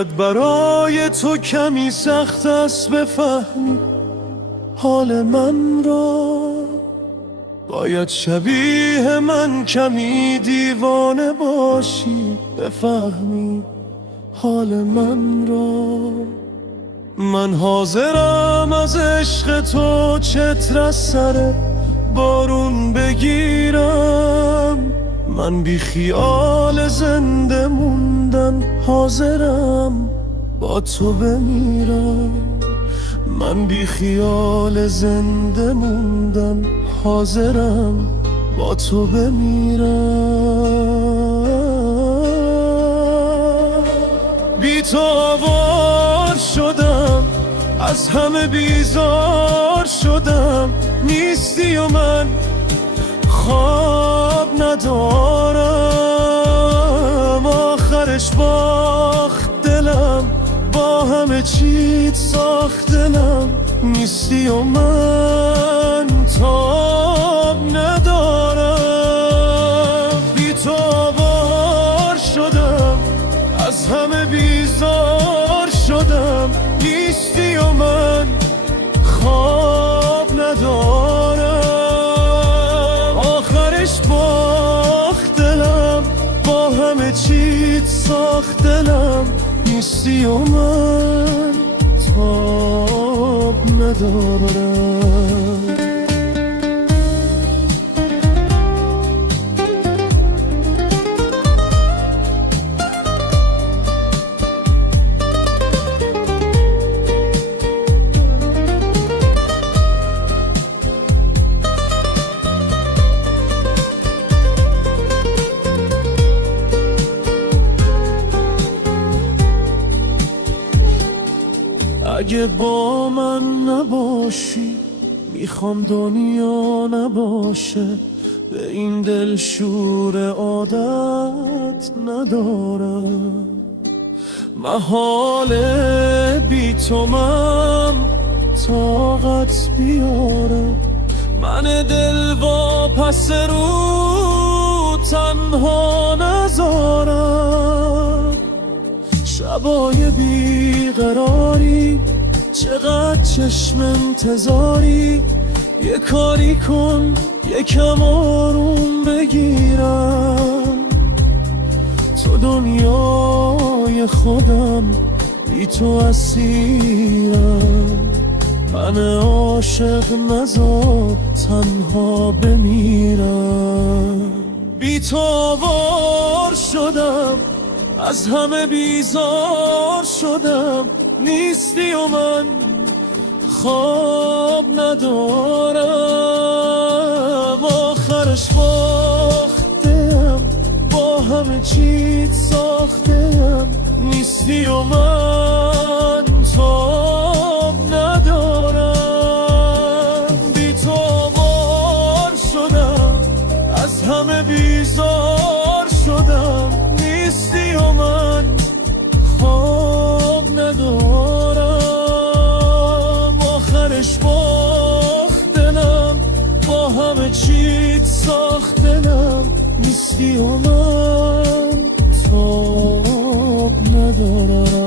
شاید برای تو کمی سخت است بفهمی حال من را، باید شبیه من کمی دیوانه باشی بفهمی حال من را. من حاضرم از عشق تو چتر از سر بارون بگیرم، من بی خیال زنده موندن حاضرم با تو بمیرم، من بی خیال زنده موندن حاضرم با تو بمیرم. بی تو آوار شدم، از همه بیزار شدم، نیستی و من خواب ندارم، آخرش باخت دلم، با همه چیت ساخت دلم، نیستی و من تاب ندارم. بی تو آوار شدم، از همه بیزار شدم، نیستی و من خواب ندارم، آخرش باخت دلم، با همه چیت ساخت دلم، نیستی و من تاب ندارم. اگه با من نباشی میخوام دنیا نباشه، به این دل شور عادت ندارم، محاله بی تو من طاقت بیارم، من دل واپس رو تنها نذارم، شبای بیقراری چقدر چشم انتظاری، یه کاری کن یکم آروم بگیرم، تو دنیای خودم بی تو اسیرم، من عاشق نذار تنها بمیرم. بی تو آوار شدم، از همه بیزار شدم، نیستی و من خواب ندارم، آخرش باختم، با همه چیت ساختم، نیستی و من تاب ندارم. بی تو آوار شدم، از همه بیزار شدم، نیستی و من خواب ندارم، آخرش باخت دلم، با همه چیت ساخت دلم، نیستی و من تاب ندارم.